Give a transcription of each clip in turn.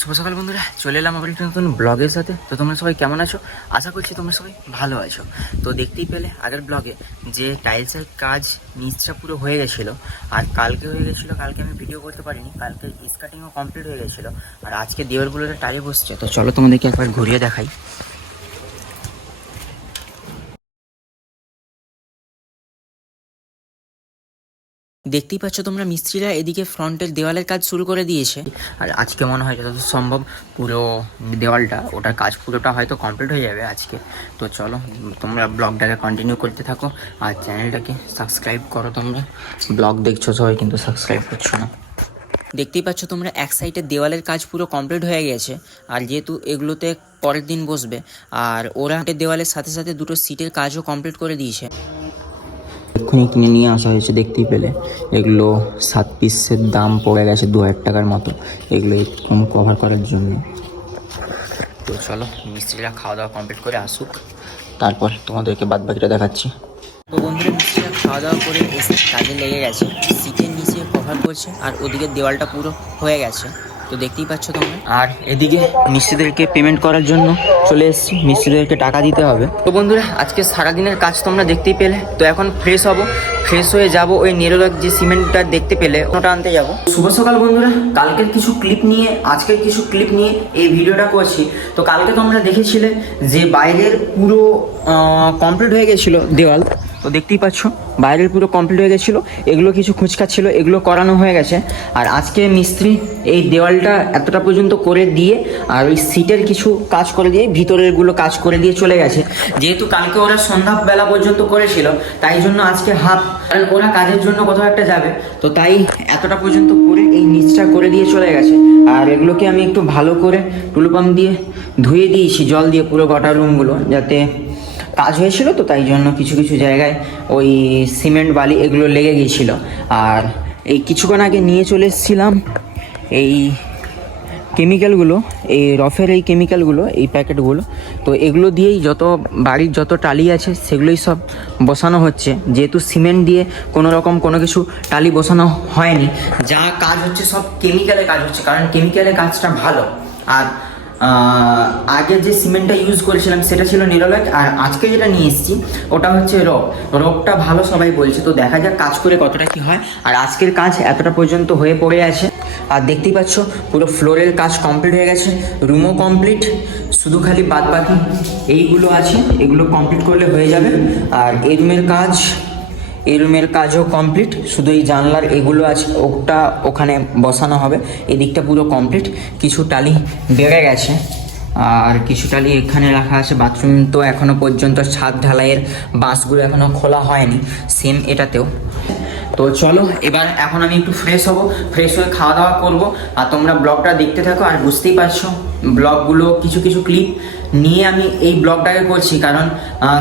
শুভ সকাল বন্ধুরা, চলে এলাম আবার একটা নতুন ব্লগের সাথে। তো তোমরা সবাই কেমন আছো? আশা করছি তোমরা সবাই ভালো আছো। তো দেখতেই পেলে আগের ব্লগে যে টাইলসের কাজ নিচটা পুরো হয়ে গেছিল, আর কালকে হয়ে গেছিল, কালকে আমি ভিডিও করতে পারিনি, কালকে স্কাটিংও কমপ্লিট হয়ে গেছিল, আর আজকে দেওয়ারগুলোতে টাইলে বসছে। তো চলো তোমাদেরকে একবার ঘুরিয়ে দেখাই। দেখতেই পাচ্ছ তোমরা মিস্ত্রিরা এদিকে ফ্রন্টের দেওয়ালের কাজ শুরু করে দিয়েছে। আর আজকে মনে হয় যতদূর সম্ভব পুরো দেওয়ালটা ওটার কাজ পুরোটা হয়তো কমপ্লিট হয়ে যাবে আজকে। তো চলো তোমরা ব্লগটাকে কন্টিনিউ করতে থাকো আর চ্যানেলটাকে সাবস্ক্রাইব করো তোমরা। ব্লগ দেখছ সবাই কিন্তু সাবস্ক্রাইব করছ না। দেখতেই পাচ্ছ তোমরা এক সাইডে দেওয়ালের কাজ পুরো কমপ্লিট হয়ে গেছে। আর যেহেতু এগুলোতে পরের দিন বসবে আর ওরা দেওয়ালের সাথে সাথে দুটো সিটের কাজও কমপ্লিট করে দিয়েছে। এক্ষুনি কিনে নিয়ে আসা হয়েছে দেখতেই পেলে। এগুলো সাত পিসের দাম পড়ে গেছে দু হাজার টাকার মতো। এগুলো কম কভার করার জন্য। তো চলো, মিস্ত্রিরা খাওয়া দাওয়া কমপ্লিট করে আসুক। তারপর তোমাদেরকে বাদ বাকিটা দেখাচ্ছি। তো বন্ধুরা, মিস্ত্রিরা খাওয়া দাওয়া করে এসে কাজে লেগে গেছে। সিটের নিচে কভার করছে আর ওদিকে দেওয়ালটা পুরো হয়ে গেছে। তো দেখতেই পাচ্ছ তোমরা। আর এদিকে মিস্ত্রিদেরকে পেমেন্ট করার জন্য চলে এসেছি। মিস্ত্রিদেরকে টাকা দিতে হবে। তো বন্ধুরা, আজকে সারাদিনের কাজ তোমরা দেখতেই পেলে। তো এখন ফ্রেশ হব। ফ্রেশ হয়ে যাব ওই নিরোধক যে সিমেন্টটা দেখতে পেলে, ওটা আনতে যাব। শুভ সকাল বন্ধুরা। কালকের কিছু ক্লিপ নিয়ে, আজকের কিছু ক্লিপ নিয়ে এই ভিডিওটা করছি। তো কালকে তোমরা দেখেছিলে যে বাইরের পুরো কমপ্লিট হয়ে গেছিল দেওয়াল। তো দেখতেই পাচ্ছ, বাইরের পুরো কমপ্লিট হয়ে গেছিল, এগুলো কিছু খুচকা ছিল, এগুলো করানো হয়ে গেছে। আর আজকে মিস্ত্রি এই দেওয়ালটা এতটা পর্যন্ত করে দিয়ে, আর ওই সিটের কিছু কাজ করে দিয়ে ভিতরেরগুলো কাজ করে দিয়ে চলে গেছে। যেহেতু কালকে ওরা সন্ধ্যাবেলা পর্যন্ত করেছিল, তাই জন্য আজকে হাফ, কারণ ওরা কাজের জন্য কোথাও একটা যাবে। তো তাই এতটা পর্যন্ত করে এই নিচটা করে দিয়ে চলে গেছে। আর এগুলোকে আমি একটু ভালো করে টুলু পাম্প দিয়ে ধুয়ে দিয়েছি, জল দিয়ে পুরো গোটা রুমগুলো যাতে কাজ হয়েছিল তো তাই জন্য কিছু কিছু জায়গায় ওই সিমেন্ট, বালি এগুলো লেগে গিয়েছিল। আর এই কিছুক্ষণ আগে নিয়ে চলে এসেছিলাম এই কেমিক্যালগুলো, এই রফের এই কেমিক্যালগুলো, এই প্যাকেটগুলো। তো এগুলো দিয়েই যত বাড়ির যত টালি আছে সেগুলোই সব বসানো হচ্ছে। যেহেতু সিমেন্ট দিয়ে কোনো রকম কোনো কিছু টালি বসানো হয়নি, যা কাজ হচ্ছে সব কেমিক্যালের কাজ হচ্ছে, কারণ কেমিক্যালের কাজটা ভালো। আর আগে যে সিমেন্টটা ইউজ করেছিলাম, সেটা ছিল নিরলক আর আজকে যেটা নিয়ে এসেছি, ওটা হচ্ছে রক রকটা ভালো সবাই বলছে, তো দেখা যাক কাজ করে কতটা কি হয়। আর আজকের কাজ এতটা পর্যন্ত হয়ে পড়ে আছে। আর দেখতেই পাচ্ছ, পুরো ফ্লোরের কাজ কমপ্লিট হয়ে গেছে। রুমও কমপ্লিট শুধু খালি বাদ বাকি এইগুলো আছে, এগুলো কমপ্লিট করলে হয়ে যাবে। আর এই রুমের কাজ এই রুমের কাজও কমপ্লিট শুধু এই জানলার এগুলো আছে ওটা ওখানে বসানো হবে। এদিকটা পুরো কমপ্লিট কিছু টালি বেড়ে গেছে। আর কিছু টালি এখানে রাখা আছে। বাথরুম তো এখনও পর্যন্ত ছাদ ঢালাইয়ের বাঁশগুলো এখনও খোলা হয়নি। সেম এটাতেও। তো চলো, এবার এখন আমি একটু ফ্রেশ হব। ফ্রেশ হয়ে খাওয়া দাওয়া করব। আর তোমরা ব্লগটা দেখতে থাকো। আর বুঝতেই পারছ, ব্লগগুলো কিছু কিছু ক্লিপ নিয়ে আমি এই ব্লগটাকে করছি। কারণ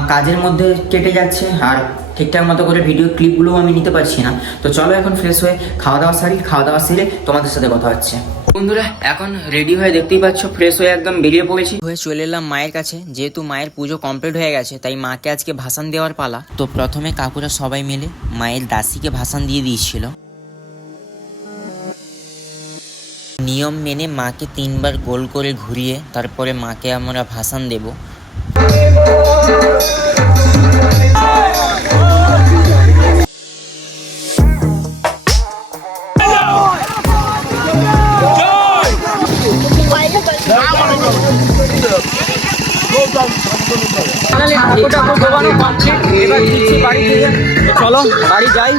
কাজের মধ্যে কেটে যাচ্ছে। আর ঠিকঠাক মতো করে ভিডিও ক্লিপগুলোও আমি নিতে পারছি না। তো চলো এখন ফ্রেশ হয়ে খাওয়া দাওয়া সারি, খাওয়া দাওয়া সেরে তোমাদের সাথে কথা হচ্ছে। বন্ধুরা, এখন রেডি হয়ে দেখতেই পাচ্ছ ফ্রেশ হয়ে একদম বেরিয়ে পড়েছি। হয়ে চলে এলাম মায়ের কাছে, যেহেতু মায়ের পুজো কমপ্লিট হয়ে গেছে, তাই মাকে আজকে ভাসান দেওয়ার পালা। তো প্রথমে কাকুরা সবাই মিলে মায়ের দাসিকে ভাসান দিয়ে দিয়েছিল। নিয়ম মেনে মাকে তিনবার গোল করে ঘুরিয়ে তারপরে মাকে আমরা ভাসান দেব। চলো, বাড়ি যাই।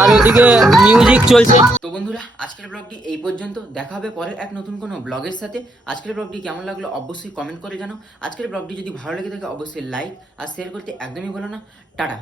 আর ওদিকে মিউজিক চলছে। তো বন্ধুরা, আজকের ব্লগটি এই পর্যন্ত। দেখা হবে পরের এক নতুন কোনো ব্লগের সাথে। আজকের ব্লগটি কেমন লাগল অবশ্যই কমেন্ট করে জানো আজকের ব্লগটি যদি ভালো লেগে থাকে, অবশ্যই লাইক আর শেয়ার করতে একদমই বলো না। টাটা।